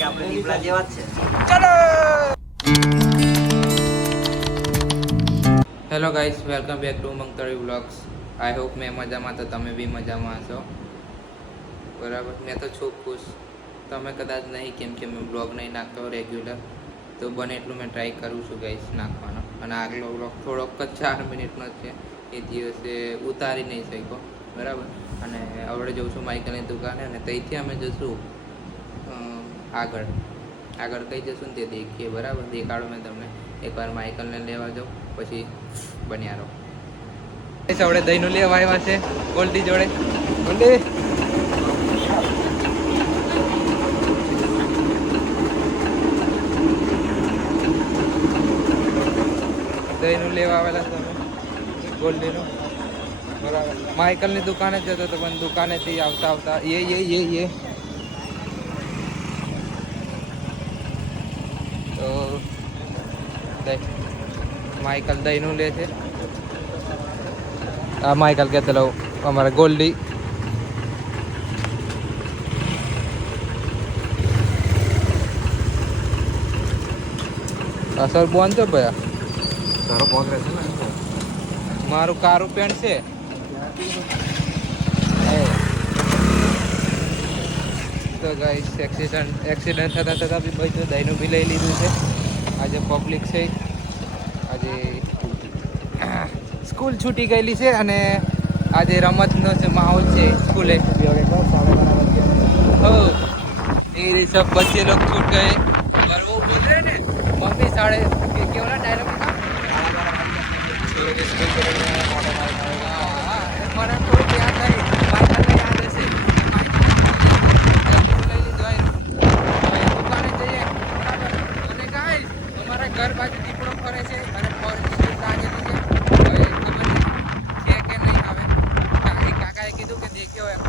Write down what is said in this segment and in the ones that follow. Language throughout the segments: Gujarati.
કે આપણે દીપડા જેવા જ છે. ચલો. Hello guys, welcome back to મંગતળી વ્લોગ્સ. આઈ હોપ મેં મજામાં તો તમે બી મજામાં હશો. બરાબર, મેં તો છું ખુશ. તમે કદાચ નહીં, કેમ કે મેં બ્લોગ નહીં નાખતો રેગ્યુલર. તો બને એટલું મેં ટ્રાય કરું છું ગાઈસ નાખવાનો. અને આગલો બ્લોગ થોડોક જ 4 મિનિટનો છે, એ દિવસે ઉતારી નહીં શક્યો. બરાબર. અને હવે જઉં છું માઇકલની દુકાને, અને ત્યાંથી અમે જઈશું આગળ કઈ જશું ને તે દેખીએ. બરાબર, દેખાડો મેં તમને. એકવાર માઇકલને લેવા જાઉં, પછી બન્યા રહો. આપણે દહીંનું લેવા આવ્યા છે ગોલ્ડી જોડે. ગોલ્ડી દહીંનું લેવા આવેલા છે અમે ગોલ્ડીનું. બરાબર, માઇકલની દુકાને જ જતો હતો, પણ દુકાનેથી આવતા આવતા એ તો માઇકલ દહીંનું લે છે. આ માઇકલ કે ચલો અમારે ગોલ્ડી. સર બોન છો ભયા? તારો પગ રહેશે ને? મારું કારું પેન્ટ છે. તો ગાઈસ એક્સિડન્ટ થતા બી ભાઈ તો દહીંનું બી લઈ લીધું છે. આજે પબ્લિક છે, આજે સ્કૂલ છૂટી ગયેલી છે, અને આજે રમતનો જે માહોલ છે સ્કૂલે. हो ये सब बच्चे लोग छूट गए और वो बोल रहे ने मम्मी साढ़े क्या वाला डायलॉग घर बाजू દીપડો ફરે છે અને કાકાએ કીધું કે દેખ્યો એમ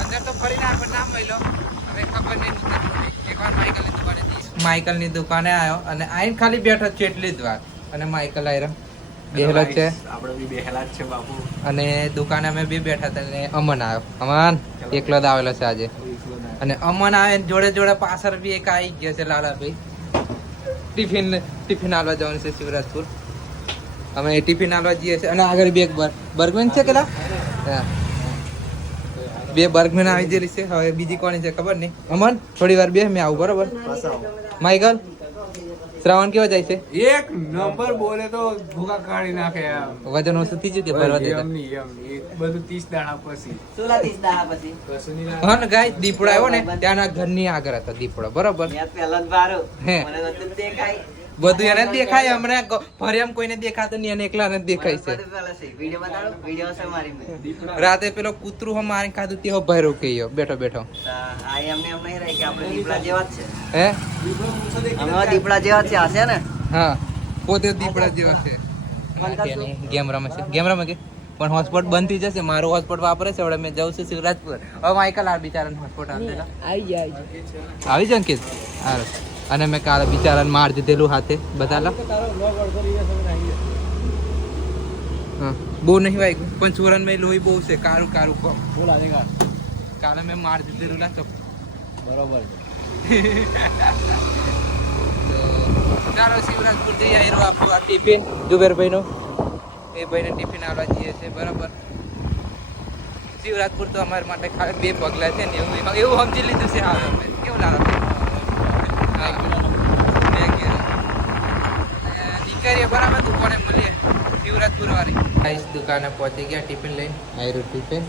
અંદર તો ફરી ના પણ ના મળ્યો. હવે ખબર નહીં એકવાર માઇકલની દુકાને આવ્યો અને આઈને ખાલી બેઠો છે એટલી જ વાર. અને માઇકલ આયરો બેહેલો જ છે, આપણે બી બેહેલા જ છે બાપુ. અને દુકાને અમે બી બેઠા હતા. અને અમન આવ્યો. અમન એકલો જ આવેલો છે આજે. અને અમન આવે જોડે જોડે પાછળ બી એક આવી ગયો છે લાલાભાઈ. ટિફિન આલવા જવાનું છે શિવરાજપુર. અમે ટિફિન આલવા જઈએ છીએ. અને આગળ બી એક બર્ગમેન છે કેલા બે બર્ગમેન આવી ગયેલી છે. હવે બીજી કોની છે ખબર નહીં. અમન થોડી વાર બે મેં આવું. બરોબર માઇકલ, શ્રાવણ કેવા જાય છે? એક નંબર બોલે તો ભૂકા કાઢી નાખે. વજન ઓછું થઈ ગયું કે ફરવા દેતા? બધું 30 દાડા પછી. 30 દાડા પછી. કશું નહીં. હા ને ગાય દીપડો આવ્યો ને ત્યાંના ઘરની આગળ હતો દીપડો. બરોબર હે બધું એને દેખાય. હમણાં ફરિયામ કોઈને દેખાતું નહીં, અને એકલા ને દેખાય છે. રાતે પેલો કૂતરું મારી ખાધું તે ભયરો કયો બેઠો બેઠો. હે દીપડા જેવા છે હશે ને? હા, પોતે દીપડા જેવા છે. ગેમ રમે છે, ગેમ રમે કે પણ હોટસ્પોટ બંધ થઈ જશે. મારું હોટસ્પોટ વાપરે છે. હવે મેં જાઉં છું શિવરાજપુર. હવે માઇકલ આ બિચારાને હોટસ્પોટ આપી દેલા. આવી જાય અંકિત. હારું. અને મેં કાલે બિચારાને માર દીધેલું હાથે બતાલા. હા, બહુ નહીં વાગ્યું, પણ ચોરન મેં લોહી બહુ છે. કારું કાલે મેં માર દીધેલું ના તો બરોબર. ચાલો શિવરાજપુર જઈ આવ્યો આપણું આ ટિફિન જુબેરભાઈનું. એ ભાઈને ટિફિન આવવા જઈએ છે. બરાબર, શિવરાજપુર તો અમારા માટે ખાલી 2 પગલા છે ને એવું સમજી લીધું છે. હવે અમે કેવું લાગે નીકળીએ. બરાબર, દુકાને મળીએ શિવરાજપુર વાળી. દુકાને પહોંચી ગયા ટિફિન લઈને. આવ્યું ટિફિન.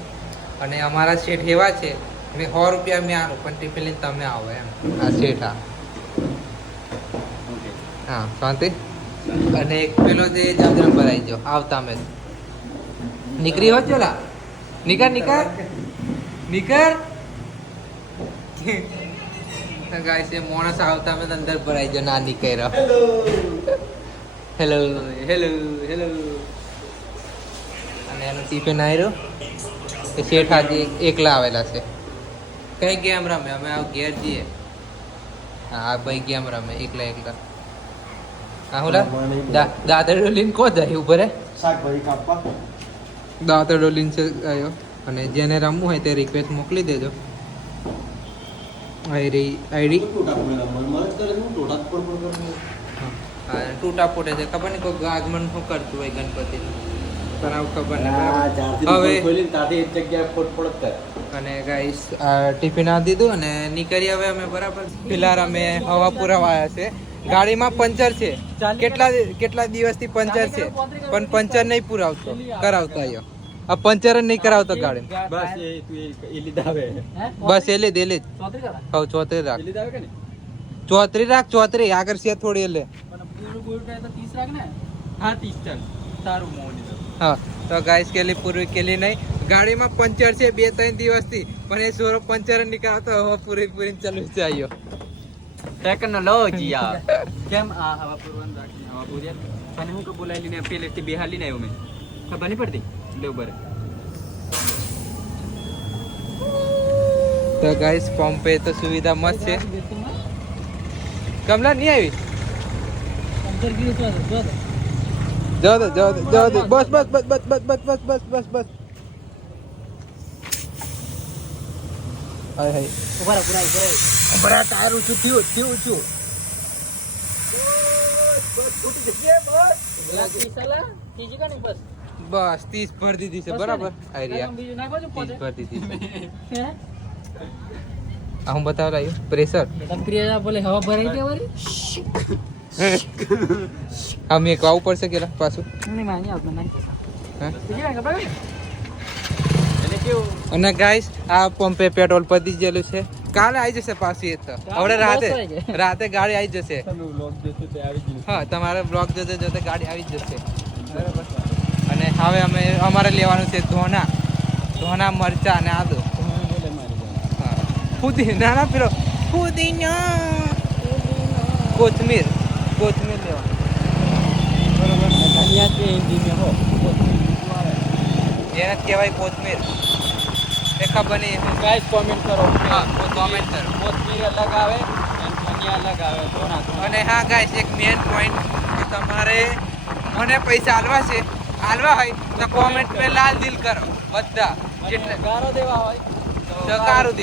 અને અમારા શેઠ એવા છે, મેં 100 રૂપિયા મેં આવું પણ ટિફિન લઈને તમે આવો એમ. આ શેઠ હા શાંતિ. અને એક પેલો જે જામજરમ ભરાઈ ગયો આવતા મેં નીકળી હોત ચોલા. નીકળ ગાય છે માણસ આવતા મેં અંદર ભરાઈ ગયો. ના નીકળ્યો. હેલો. અને એનું ટિફિન આવ્યું. એ શેઠ આજે એકલા આવેલા છે. કઈ ગેમ રમે? અમે ઘેર જઈએ. હા ભાઈ ગેમ રમે એકલા. હા હુલા દાદર ડોલીને કો જાય ઉપર શાકભાજી કાપવા. દાદર ડોલીને છે આવ્યો. અને જેને રમવું હોય તે રિક્વેસ્ટ મોકલી દેજો. આઈડી તૂટા ફૂટે છે ખબર નહીં કોઈ આગમન શું કરતું હોય ગણપતિનું પણ આવું ખબર નહીં હવે અને ગાઈસ ટિફિન આ દીધું અને નીકળી હવે અમે બરાબર પેલા અમે હવા પુરાવાયા છે ગાડીમાં પંચર છે કેટલા દિવસથી પંચર છે પણ પંચર નહીં પુરાવતો કરાવતો આવ્યો આ પંચર જ નહીં કરાવતો ગાડી બસ એ લીધ હવે 34 રાખ 34 રાખ 34 આગળ છે થોડી એટલે હા તો ગાઈસ કેલી પૂરી કેલી નહીં ગાડીમાં પંચર છે 2-3 દિવસથી પણ એ સોરો પંચર જ નહીં કરાવતો હવે પૂરી ચાલુ છે આવ્યો ટેકનોલોજી યાર કેમ આ હવા પૂરવાનું રાખીને હવા પૂર્યા તને હું કે બોલાવી લઈને પેલેથી બેહાલી ને આવ્યો મેં ખબર નહીં પડતી લે ઉભા તો ગાઈસ પંપે તો સુવિધા મસ્ત છે કમલા નહીં આવી જાઓ દો બસ હાય ઉભરા ટાયર ઊંચું થયું બસ 30 ભરી દીધી છે બરાબર આઈડિયા 30 ભરી દીધી છે હું બતાવ લાયો પ્રેશર બોલે હવા ભરાઈ ગઈ વારી અમે એક આવું પડશે કેલા પાછું નહીં માની આવતો નહીં અને ગાઈસ આ પંપે પેટ્રોલ પતી ગયેલું છે કાલે આવી જશે પાછી એ તો હવે રાતે ગાડી આવી જશે હા તમારે બ્લોગ જોતે ગાડી આવી જ જશે બરાબર અને હવે અમારે લેવાનું છે ધોના મરચા અને આદુ ફુદીના પેલો ફુદીના કોથમીર લેવાનું એને કહેવાય કોથમીર એ ખબર નહીં ગાઈસ કોમેન્ટ કરો હા કોમેન્ટ કરો કોથમીર અલગ આવે ધનિયા અલગ આવે અને હા ગાઈસ એક મેઇન પોઈન્ટ તમારે મને પૈસા આલવા હોય તો કોમેન્ટ में લાલ દિલ કરો બધા જેટલા ગારો દેવા હોય તો કારું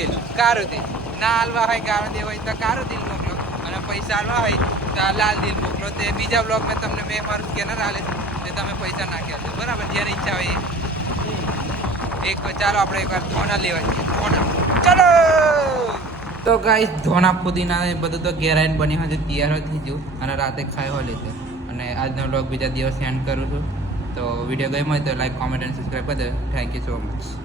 દિલ ના આલવા હોય ગારો દેવા હોય તો કારું દિલ મોકલો અને પૈસા આલવા હોય તો લાલ દિલ મોકલો તે બીજા બ્લોગમાં તમને મેં મારું સ્કેનર આલે તે તમે પૈસા નાખ્યા છે બરાબર જ્યારે ઈચ્છા હોય એક ચાલો આપણે એકવાર ધોના લેવા ચાલો તો ગાઈસ ધોના પુદીના એ બધું તો ઘેરાઈને બની હોય તૈયાર થઈ ગયું અને રાતે ખાયો લેશે અને આજનો બ્લોગ બીજા દિવસ એન્ડ કરું છું તો વિડીયો ગમ્યો હોય તો લાઈક કોમેન્ટ અને સબસ્ક્રાઈબ કરી દો થેન્ક યુ સો મચ